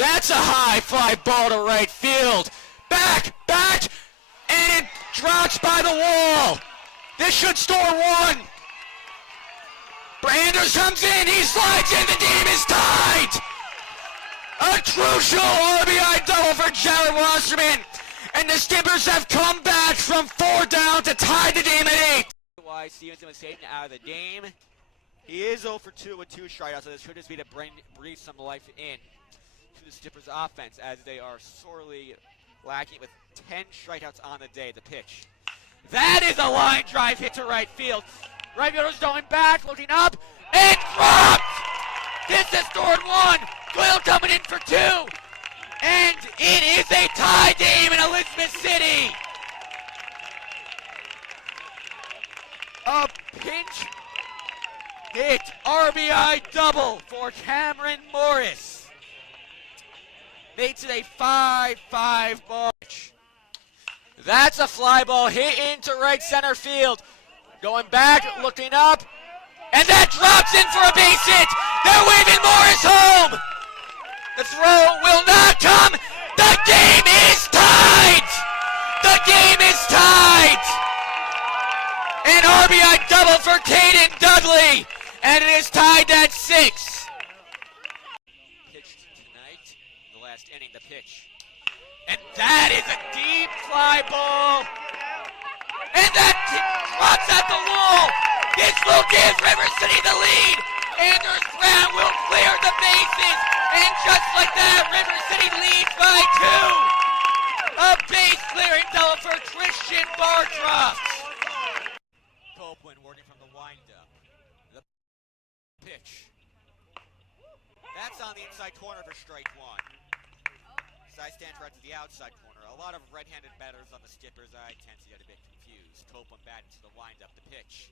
That's a high fly ball to right field. Back, and it drops by the wall. This should score one. Anders comes in, he slides in, the game is tied. A crucial RBI double for Jared Wasserman. And the Skippers have come back from 4 down to tie the game at 8. Why Stevenson was taken out of the game. He is 0 for 2 with 2 strikeouts, so this should just be to breathe some life in to the Skippers offense as they are sorely lacking with 10 strikeouts on the day. The pitch. That is a line drive hit to right field. Right fielder's going back, looking up, and dropped! This has scored 1. Doyle coming in for 2. And it is a tie game in Elizabeth City. A pinch hit RBI double for Cameron Morris. Makes it a 5-5 ball. That's a fly ball hit into right center field. Going back, looking up, and that drops in for a base hit. They're waving Morris home. The throw will not come. The game is tied. The game is tied. An RBI double for Caden Dudley, and it is tied at 6. Pitched tonight, the last inning, the pitch. And that is a deep fly ball. And that drops at the wall. This will give River City the lead. Anders Brown will clear the bases. And just like that, River City leads by 2. A base clearing double for Christian Bartroff. Copeland working from the windup. The pitch. That's on the inside corner for strike 1. Side stand right to the outside corner. A lot of right-handed batters on the Skippers. I tend to get a bit confused. Copeland batting to the windup. The pitch.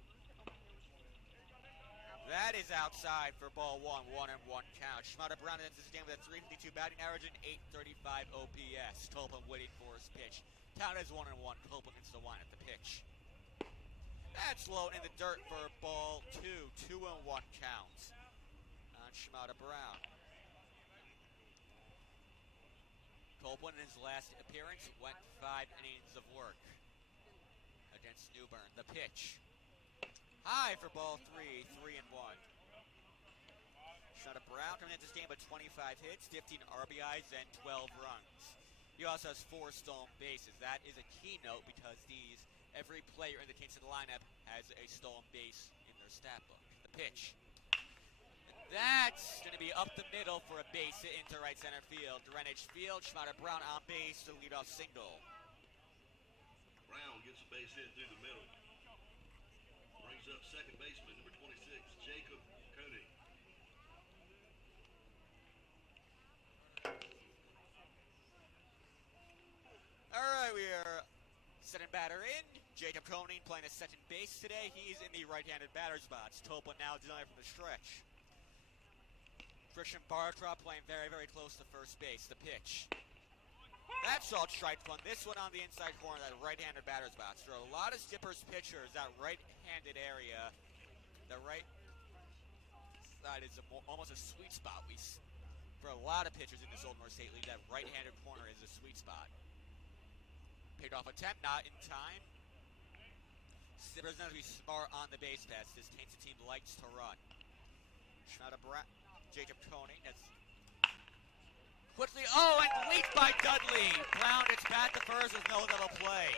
That is outside for ball 1. 1-1 count. Schmatter Brown ends this game with a 352 batting average and 835 OPS. Copeland waiting for his pitch. Count is 1-1. Copeland into the windup. The pitch. That's low in the dirt for ball 2. 2-1 count on Schmatter Brown. Copeland in his last appearance went 5 innings of work against New Bern. The pitch. High for ball 3. 3-1. Schmatter Brown coming into this game with 25 hits, 15 RBIs, and 12 runs. He also has 4 stolen bases. That is a keynote because every player in the Kingston lineup has a stolen base in their stat book. The pitch. That's going to be up the middle for a base hit into right center field. Greenwich Field, Schmatter Brown on base to lead off single. Brown gets a base hit through the middle. Brings up second baseman, number 26, Jacob Koenig. All right, we are setting batter in. Jacob Koenig playing a second base today. He's in the right-handed batter's box. Copeland now dealing from the stretch. Christian Bartroff playing very, very close to first base. The pitch. That's all strike 1. This one on the inside corner, that right-handed batter's box. For a lot of Skippers pitchers, that right-handed area, the right side is almost a sweet spot. For a lot of pitchers in this Old North State League, that right-handed corner is a sweet spot. Picked off attempt, not in time. Skippers knows to be smart on the base pass. This Kingston team likes to run. Schmatter Brown. Jacob Koenig has quickly, and leaped by Dudley. Brown gets back to first with no double play.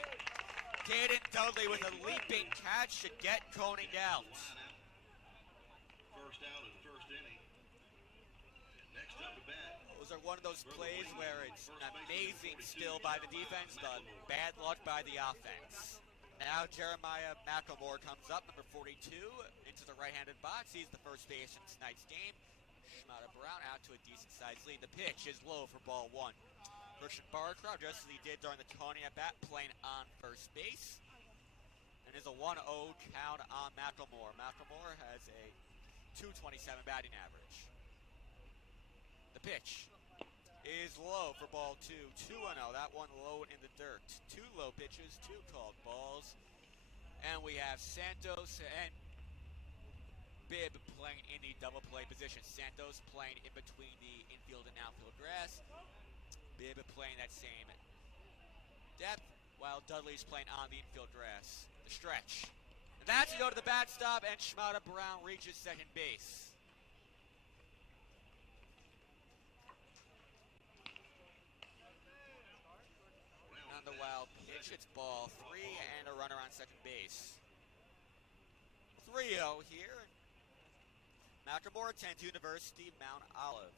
Caden Dudley with a leaping catch to get Koenig out. First out in the first inning. Next up to bat. Those are one of those plays where it's an amazing steal by the defense, but bad luck by the offense. Now Jeremiah McElmore comes up, number 42, into the right-handed box. He's the first base in tonight's game. Schmatter Brown out to a decent-sized lead. The pitch is low for ball 1. Christian Bartroff, just as he did during the Tony at-bat, playing on first base. And is a 1-0 count on McElmore. McElmore has a 227 batting average. The pitch is low for ball 2. 2-0. That one low in the dirt. 2 low pitches, 2 called balls. And we have Santos and Bibb playing in the double play position. Santos playing in between the infield and outfield grass. Bibb playing that same depth, while Dudley's playing on the infield grass. The stretch. And that's to go to the backstop, and Shmata Brown reaches second base. On the wild pitch, it's ball 3 and a runner on second base. 3-0 here. Mountaineer 10-2 University, Mount Olive.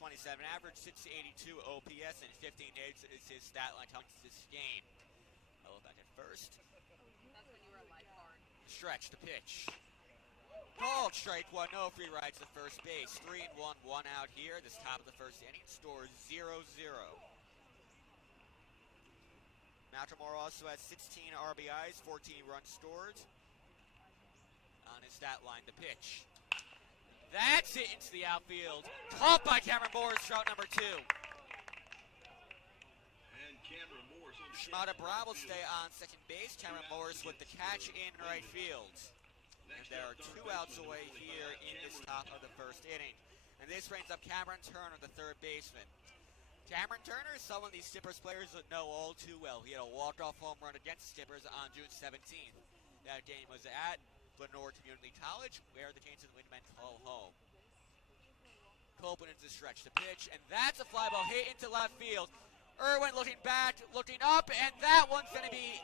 227 average, 682 OPS, and 15 hits is his stat line coming to this game. I'll back at first. That's when you were a lifeguard. Stretch, the pitch. Called strike one, no free rides to first base. 3-1, 1 out here. This top of the first inning, score 0-0. Mountaineer also has 16 RBIs, 14 runs scored. On his stat line, the pitch. That's it into the outfield. Caught by Cameron Morris, route number 2. And Cameron Morris on the Shmata catch. Brown will stay on second base. Cameron Morris with the catch in right field. And there are 2 outs away here in this top of the first inning. And this brings up Cameron Turner, the third baseman. Cameron Turner is someone these Stippers players know all too well. He had a walk-off home run against Stippers on June 17th. That game was at Lenore Community College, where the Canes and Windmen call home. Copeland into the stretch, the pitch, and that's a fly ball hit into left field. Irwin looking back, looking up, and that one's going to be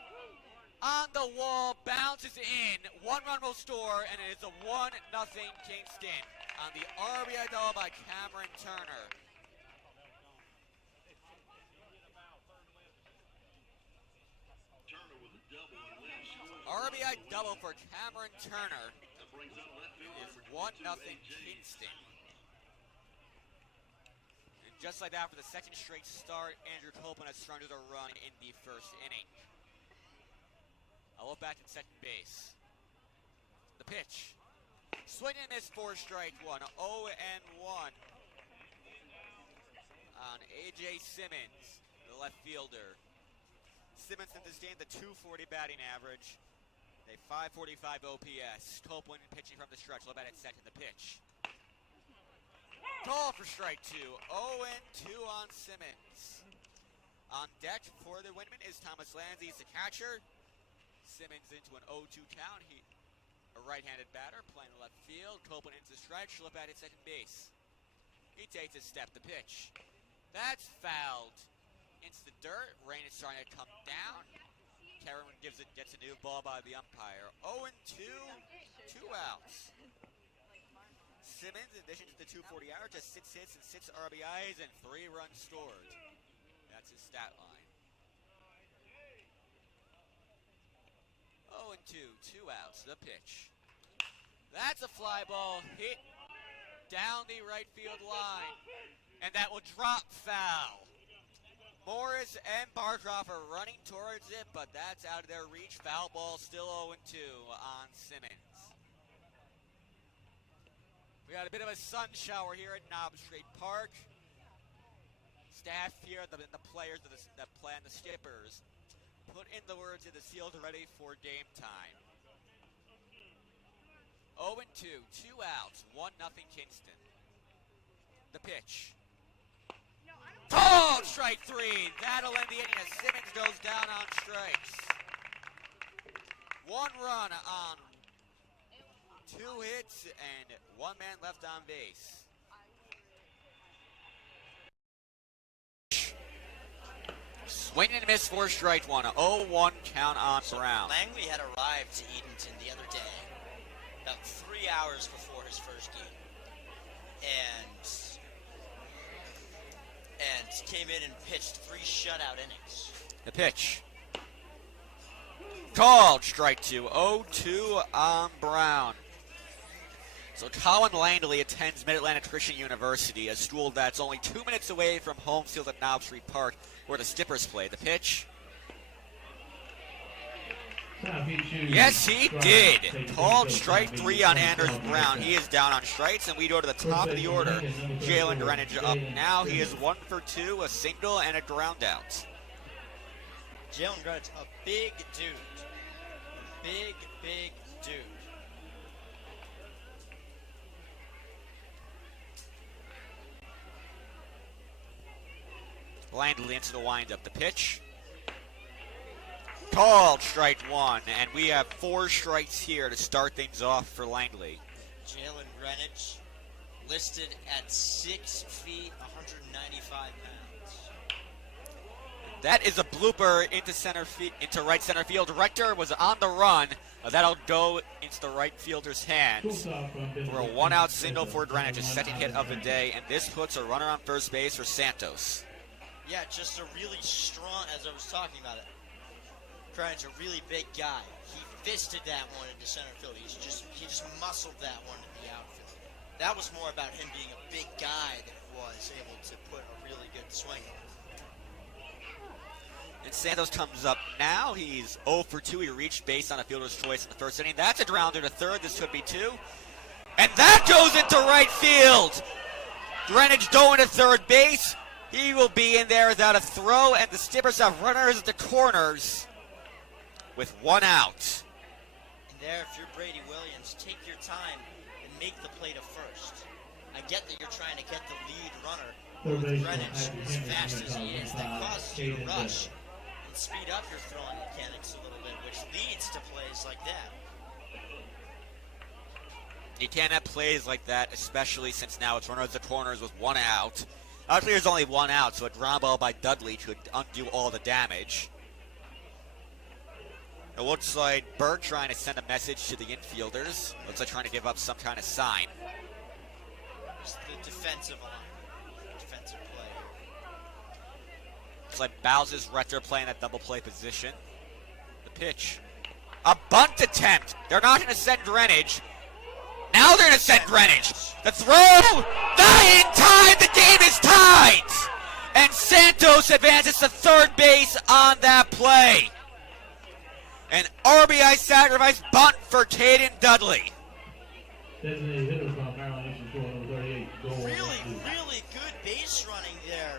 on the wall, bounces in. 1 run will score, and it is a 1-0 Kingston on the RBI double by Cameron Turner. Turner with a double and left field. RBI double for Cameron Turner That brings up left field is number 1-0 22, AJ Kingston. Salmon. And just like that, for the second straight start, Andrew Copeland has surrendered a run in the first inning. I'll look back at second base. The pitch. Swing and miss for strike one. 0-1 on A.J. Simmons, the left fielder. Simmons in this game, the .240 batting average, a .545 OPS. Copeland pitching from the stretch. Look back at second, the pitch. Call for strike 2. 0-2 on Simmons. On deck for the Windmen is Thomas Lanzi, the catcher. Simmons into an 0-2 count. He, a right-handed batter playing left field. Copeland into the stretch. Look back at second base. He takes a step, the pitch. That's fouled into the dirt. Rain is starting to come down. Karen gets a new ball by the umpire. 0-2, 2 outs. Simmons, in addition to the .240 average, has 6 hits and 6 RBIs and 3 runs scored. That's his stat line. 0-2, 2 outs. The pitch. That's a fly ball hit down the right field line, and that will drop foul. Morris and Barcroft are running towards it, but that's out of their reach. Foul ball, still 0-2 on Simmons. We got a bit of a sun shower here at Knob Street Park. Staff here, the players that play on the Stippers, put in the words in the seals ready for game time. 0-2, 2 outs, 1-0 Kingston. The pitch. Called strike 3. That'll end the inning as Simmons goes down on strikes. 1 run on 2 hits and 1 man left on base. Swing and miss for strike 1. 0-1 count on Brown. Langley had arrived to Edenton the other day, about 3 hours before his first game, and came in and pitched 3 shutout innings. The pitch. Called strike 2. 0-2 on Brown. So Colin Langley attends Mid-Atlantic Christian University, a school that's only 2 minutes away from home field at Knob Street Park, where the Stippers play. The pitch. Yes, he did. Called strike 3 on Anders Brown. He is down on strikes, and we go to the top of the order. Jalen Drenage up now. He is 1 for 2, a single and a ground out. Jalen Grudge, a big dude. Big dude. Langley into the windup. The pitch. Called strike one, and we have 4 strikes here to start things off for Langley. Jalen Greenwich, listed at 6 feet, 195 pounds. That is a blooper into right center field. Rector was on the run. That'll go into the right fielder's hands for a 1-out single for Greenwich, his second hit of the day, and this puts a runner on first base for Santos. Yeah, just a really strong, as I was talking about it. Greenwich, a really big guy. He fisted that one into center field. He just muscled that one in the outfield. That was more about him being a big guy than it was able to put a really good swing on. And Santos comes up now. He's 0 for 2. He reached base on a fielder's choice in the first inning. That's a grounder to third. This could be 2. And that goes into right field. Greenwich going to third base. He will be in there without a throw, and the Stippers have runners at the corners with 1 out. And there, if you're Brady Williams, take your time and make the play to first. I get that you're trying to get the lead runner with Greenwich as fast as he is. That causes you to rush and speed up your throwing mechanics a little bit, which leads to plays like that. You can't have plays like that, especially since now it's runners at the corners with 1 out. Actually, there's only 1 out, so a ground ball by Dudley could undo all the damage. It looks like Berg trying to send a message to the infielders. Looks like trying to give up some kind of sign. Just the defensive line, defensive play. Looks like Bowser's Rector playing that double play position. The pitch. A bunt attempt. They're not going to send Greenwich. Now they're going to send Greenwich. The throw. Not in time. The game is tied. And Santos advances to third base on that play. An RBI sacrifice bunt for Caden Dudley. Designated hitter from Maryland Nation score number 38. Really good base running there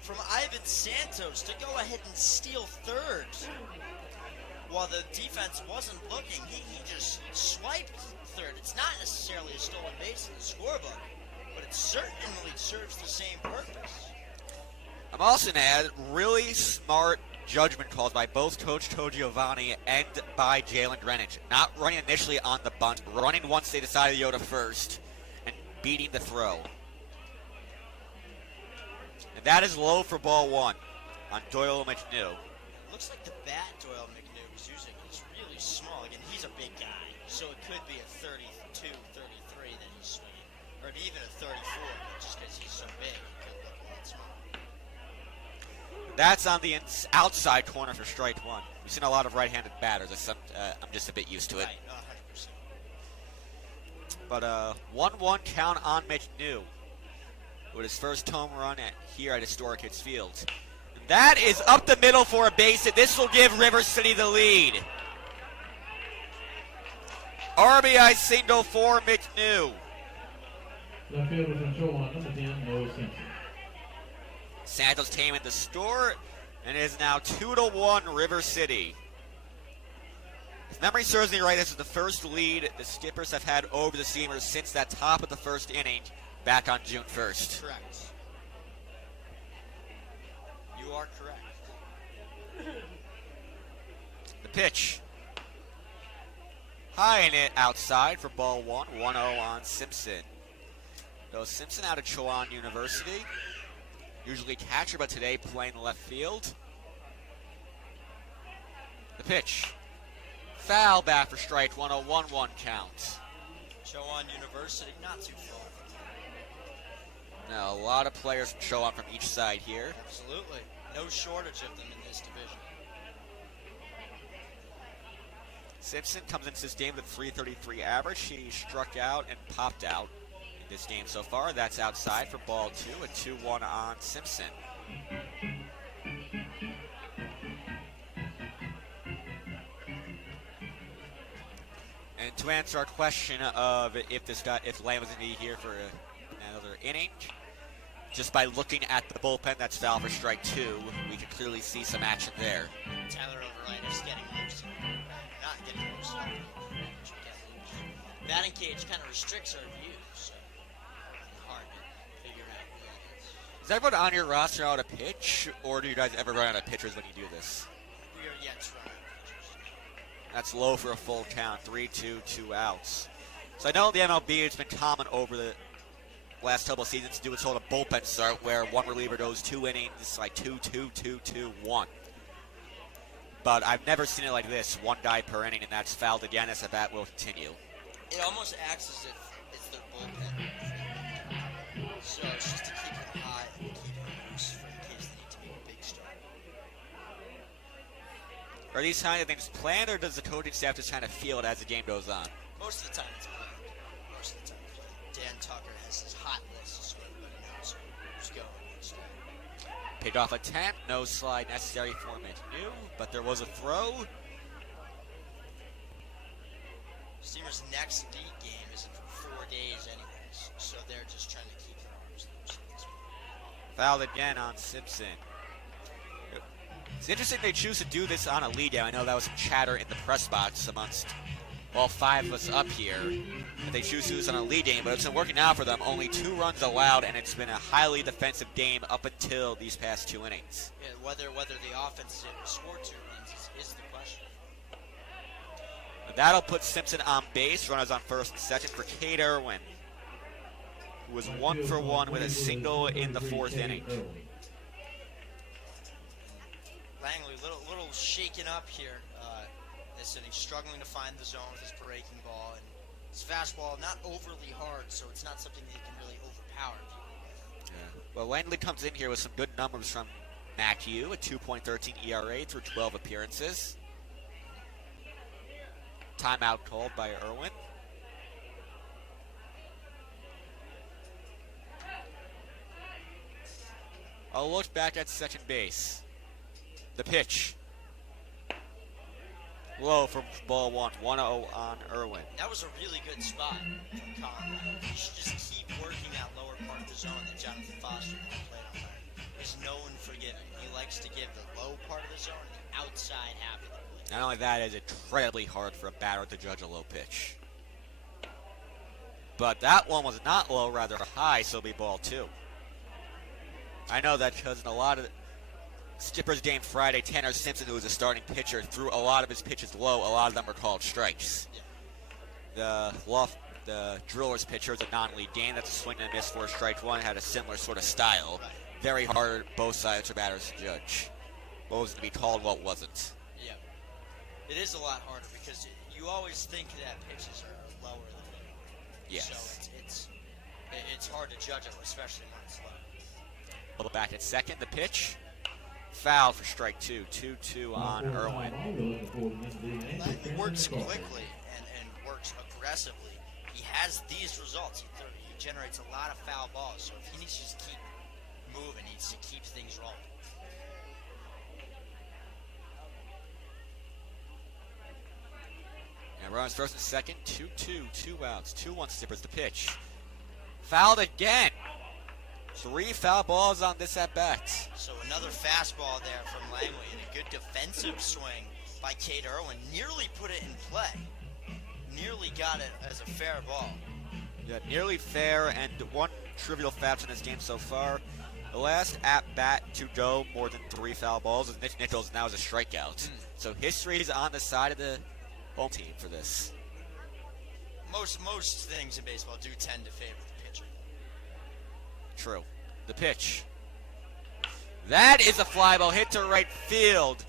from Ivan Santos to go ahead and steal third. While the defense wasn't looking, he just swiped third. It's not necessarily a stolen base in the scorebook, but it certainly serves the same purpose. I'm also going to add really smart judgment calls by both Coach Toe Giovanni and by Jalen Greenwich. Not running initially on the bunt, running once they decided to go to first, and beating the throw. And that is low for ball 1 on Doyle McNew. Looks like the bat Doyle McNew was using is really small. Again, he's a big guy, so it could be a 32, 33 that he's swinging, or even a 34, but just because he's so big, it could look a lot smaller. That's on the outside corner for strike 1. We've seen a lot of right-handed batters. I'm just a bit used to it. Right, 100%. But 1-1 count on McNew with his first home run here at Historic Hits Field. And that is up the middle for a base hit. This will give River City the lead. RBI single for McNew. Left fielder from Showan, number 10, Noah Simpson. Santos came in the store, and it is now 2-1 River City. If memory serves me right, this is the first lead the Skippers have had over the Steamers since that top of the first inning back on June 1st. Correct. You are correct. The pitch. High in it outside for ball 1, 1-0 on Simpson. So Simpson out of Chowan University. Usually catcher, but today playing left field. The pitch. Foul back for strike 1, 1-1 count. Chowan University, not too far. Now, a lot of players from Chowan from each side here. Absolutely. No shortage of them in this division. Simpson comes into this game with a .333 average. He struck out and popped out in this game so far. That's outside for ball 2, a 2-1 on Simpson. And to answer our question of if Lamb was going to be here for another inning, just by looking at the bullpen, that's foul for strike 2. We can clearly see some action there. Tyler Overland is getting loose. Not getting loose. Batting cage kind of restricts our view, so it's hard to figure out who that is. Does everyone on your roster know how to pitch, or do you guys ever run out of pitchers when you do this? We are yet to run out of pitchers. That's low for a full count. 3-2, 2 outs. So I know in the MLB it's been common over the last couple of seasons to do a sort of bullpen start where one reliever goes 2 innings, like 2-2, 2-2, 1. But I've never seen it like this. 1 guy per inning, and that's fouled again as the bat will continue. It almost acts as if it's their bullpen. So it's just to keep them high and keep them loose for in case they need to make a big start. Are these kind of things planned, or does the coaching staff just kind of feel it as the game goes on? Most of the time it's planned. Most of the time it's planned. Dan Tucker has his hot list so everybody knows who's going next day. Picked off a 10, no slide necessary for New, but there was a throw. Steamers' next league game isn't for 4 days anyways, so they're just trying to keep their arms loose. Fouled again on Simpson. It's interesting they choose to do this on a lead down. I know that was some chatter in the press box amongst all 5 of us up here. That they choose to do this on a lead game, but it's been working out for them. Only 2 runs allowed, and it's been a highly defensive game up until these past 2 innings. Yeah, whether the offense did score 2 runs is the question. That'll put Simpson on base. Runners on first and second for Cade Irwin, who was 1 for 1 with a single in the 4th inning. Langley, little shaken up here this inning, struggling to find the zone with his breaking ball, and his fastball not overly hard, so it's not something that you can really overpower people with. Yeah. Well, Langley comes in here with some good numbers from MacU, a 2.13 ERA through 12 appearances. Timeout called by Irwin. I'll look back at second base. The pitch. Low from ball 1. 1-0 on Irwin. That was a really good spot from Colin Langley. You should just keep working that lower part of the zone that Jonathan Foster played on there. Is known for giving. He likes to give the low part of the zone and the outside half of the plate. Not only that, it's incredibly hard for a batter to judge a low pitch. But that one was not low, rather high, so it'll be ball 2. I know that because in a lot of Skipper's game Friday, Tanner Simpson, who was a starting pitcher, threw a lot of his pitches low. A lot of them were called strikes. Yeah. The Drillers pitcher is a non-lead game. That's a swing and a miss for a strike 1. Had a similar sort of style. Right. Very hard, both sides for batters to judge. What was to be called, what wasn't. Yeah. It is a lot harder because you always think that pitches are lower than they are. Yes. So it's hard to judge it, especially when it's low. A little back at second, the pitch. Foul for strike 2. 2-2 on Irwin. Langley works quickly and works aggressively. He has these results. He generates a lot of foul balls. So if he needs to just keep moving, he needs to keep things rolling. And runs first and second. 2-2. 2 outs. 2-1 Stippers. The pitch. Fouled again. 3 foul balls on this at bat. So another fastball there from Langley and a good defensive swing by Cade Irwin. Nearly put it in play. Nearly got it as a fair ball. Yeah, nearly fair, and one trivial fact in this game so far. The last at bat to go more than 3 foul balls is Mitch Nichols, now is a strikeout. So history is on the side of the home team for this. Most things in baseball do tend to favor the pitcher. True. The pitch. That is a fly ball hit to right field.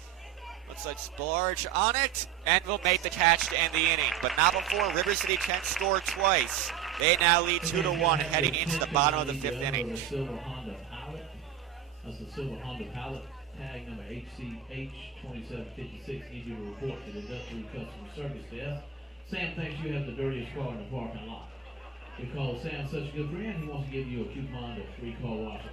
Looks like Sparge on it, and will make the catch to end the inning. But not before River City can score twice. They now lead 2-1 heading into the bottom of the 5th inning. Silver Honda Pilot. That's the Silver Honda Pilot. Tag number HC-H2756. Need you to report to the Industrial Customer Service Desk. Sam thinks you have the dirtiest car in the parking lot. Because Sam's such a good friend, he wants to give you a coupon to free car wash.